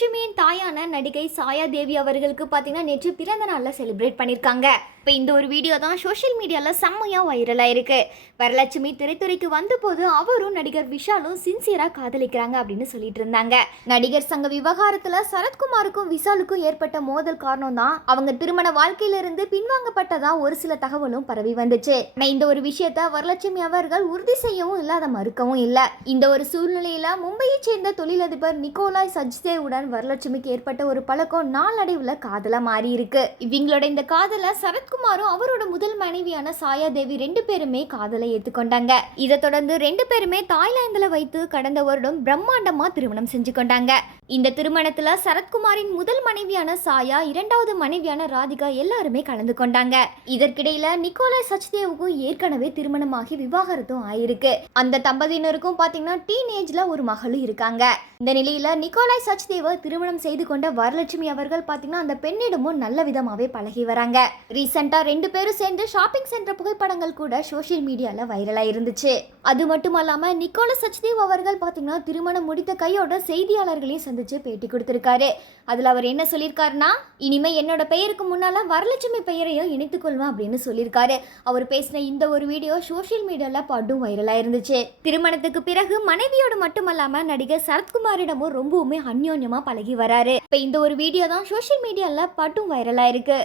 லட்சுமியின் தாயான நடிகை சாயா தேவி அவர்களுக்கு பார்த்தீங்கன்னா நேற்று பிறந்த நாளில் செலிப்ரேட் பண்ணியிருக்காங்க இப்போ இந்த ஒரு வீடியோ தான் சோஷியல் மீடியாவில் செம்மையாக வைரலாக இருக்குது வரலட்சுமி திரைத்துறைக்கு வந்தபோது அவரும் நடிகர் விஷாலும் சின்சியராக காதலிக்கிறாங்க அப்படின்னு சொல்லிட்டு இருந்தாங்க. நடிகர் சங்க விவகாரத்தில் சரத்குமாருக்கும் விஷாலுக்கும் ஏற்பட்ட மோதல் காரணம் தான் அவங்க திருமண வாழ்க்கையிலிருந்து பின்வாங்கப்பட்டதா ஒரு சில தகவலும் பரவி வந்துச்சு. ஆனா இந்த ஒரு விஷயத்த வரலட்சுமி அவர்கள் உறுதி செய்யவும் இல்லாத மறுக்கவும் இல்லை. இந்த ஒரு சூழ்நிலையில் மும்பையைச் சேர்ந்த தொழிலதிபர் நிக்கோலாய் சஜ்தேவுடன் வரலட்சுமிக்கு ஏற்பட்ட ஒரு பழக்கம் நாளடைவில் காதலாக மாறி இருக்கு. இவங்களோட இந்த காதலை சரத்குமாரும் அவரோட முதல் மனைவியான சாயா தேவி ரெண்டு பேருமே காதலை ஏற்றுக்கொண்டாங்க இதை தொடர்ந்து ரெண்டு பேருமே தாய்லாந்தில் வைத்து கடந்த வருடம் பிரம்மாண்டமாக திருமணம் செஞ்சு கொண்டாங்க. இந்த திருமணத்தில் சரத்குமாரின் முதல் மனைவியான சாயா இரண்டாவது மனைவியான ராதிகா எல்லாருமே கலந்து கொண்டாங்க. இதற்கிடையில நிக்கோலாய் சச்தேவுக்கும் ஏற்கனவே திருமணமாகி விவாகரத்தும் ஆயிருக்கு. அந்த தம்பதியினருக்கும் பாத்தீங்கன்னா டீனேஜ்ல ஒரு மகளும் இருக்காங்க. இந்த நிலையில நிக்கோலாய் சச்தேவ திருமணம் செய்து கொண்ட வரலட்சுமி அவர்கள் பார்த்தீங்கன்னா அந்த பெண்ணிடமும் நல்ல விதமாகவே பழகி வராங்க. ரீசெண்டாக ரெண்டு பேரும் சேர்ந்து ஷாப்பிங் சென்ற புகைப்படங்கள் கூட சோஷியல் மீடியாவில் வைரலாக இருந்துச்சு. அது மட்டும் அல்லாம நிக்கோலஸ் சச்தேவ் அவர்கள் பார்த்தீங்கன்னா திருமணம் முடித்த கையோட செய்தியாளர்களையும் சந்திச்சு பேட்டி கொடுத்துருக்காரு. அதில் அவர் என்ன சொல்லியிருக்காருன்னா இனிமே என்னோட பெயருக்கு முன்னால் வரலட்சுமி பெயரையும் இணைத்துக் கொள்வேன் அப்படின்னு சொல்லியிருக்காரு. அவர் பேசின இந்த ஒரு வீடியோ சோஷியல் மீடியாவில் படும் வைரலாக இருந்துச்சு. திருமணத்துக்கு பிறகு மனைவியோடு மட்டுமல்லாமல் நடிகர் சரத்குமாரிடமும் ரொம்பவுமே அந்யோன்யமாக பழகி வராரு. இப்ப இந்த ஒரு வீடியோ தான் சோஷியல் மீடியால பட்டும் வைரலா இருக்கு.